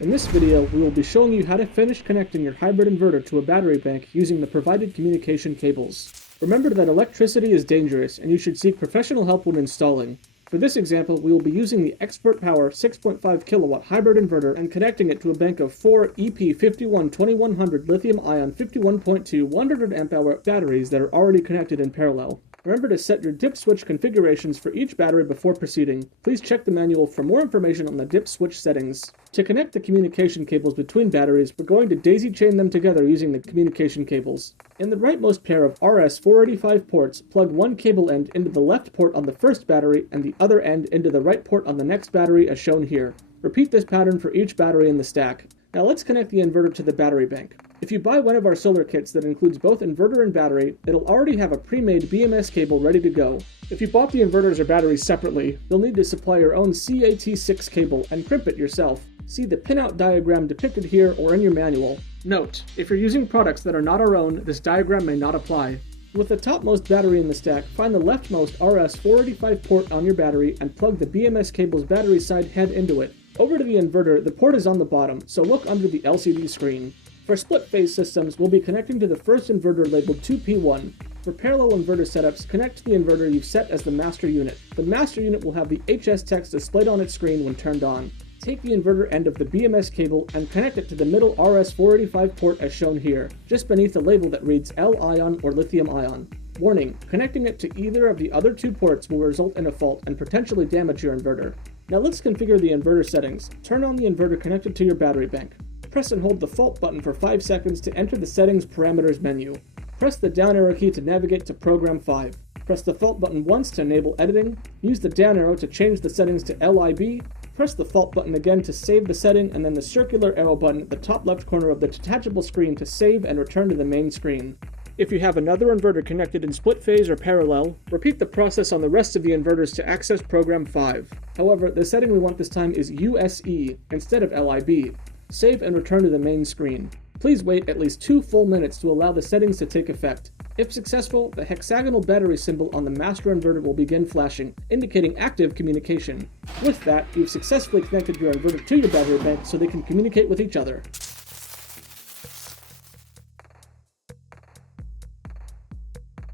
In this video, we will be showing you how to finish connecting your hybrid inverter to a battery bank using the provided communication cables. Remember that electricity is dangerous and you should seek professional help when installing. For this example, we will be using the ExpertPower 6.5 kilowatt hybrid inverter and connecting it to a bank of 4 EP512100 lithium-ion 51.2 100 amp-hour batteries that are already connected in parallel. Remember to set your dip switch configurations for each battery before proceeding. Please check the manual for more information on the dip switch settings. To connect the communication cables between batteries, we're going to daisy chain them together using the communication cables. In the rightmost pair of RS485 ports, plug one cable end into the left port on the first battery and the other end into the right port on the next battery as shown here. Repeat this pattern for each battery in the stack. Now let's connect the inverter to the battery bank. If you buy one of our solar kits that includes both inverter and battery, it'll already have a pre-made BMS cable ready to go. If you bought the inverters or batteries separately, you'll need to supply your own CAT6 cable and crimp it yourself. See the pinout diagram depicted here or in your manual. Note, if you're using products that are not our own, this diagram may not apply. With the topmost battery in the stack, find the leftmost RS485 port on your battery and plug the BMS cable's battery side head into it. Over to the inverter, the port is on the bottom, so look under the LCD screen. For split-phase systems, we'll be connecting to the first inverter labeled 2P1. For parallel inverter setups, connect to the inverter you've set as the master unit. The master unit will have the HS text displayed on its screen when turned on. Take the inverter end of the BMS cable and connect it to the middle RS485 port as shown here, just beneath the label that reads L-ion or lithium-ion. Warning, connecting it to either of the other two ports will result in a fault and potentially damage your inverter. Now let's configure the inverter settings. Turn on the inverter connected to your battery bank. Press and hold the fault button for 5 seconds to enter the settings parameters menu. Press the down arrow key to navigate to program 5. Press the fault button once to enable editing. Use the down arrow to change the settings to LIB. Press the fault button again to save the setting and then the circular arrow button at the top left corner of the detachable screen to save and return to the main screen. If you have another inverter connected in split phase or parallel, repeat the process on the rest of the inverters to access program 5. However, the setting we want this time is USE instead of LIB. Save and return to the main screen. Please wait at least 2 full minutes to allow the settings to take effect. If successful, the hexagonal battery symbol on the master inverter will begin flashing, indicating active communication. With that, you've successfully connected your inverter to your battery bank so they can communicate with each other.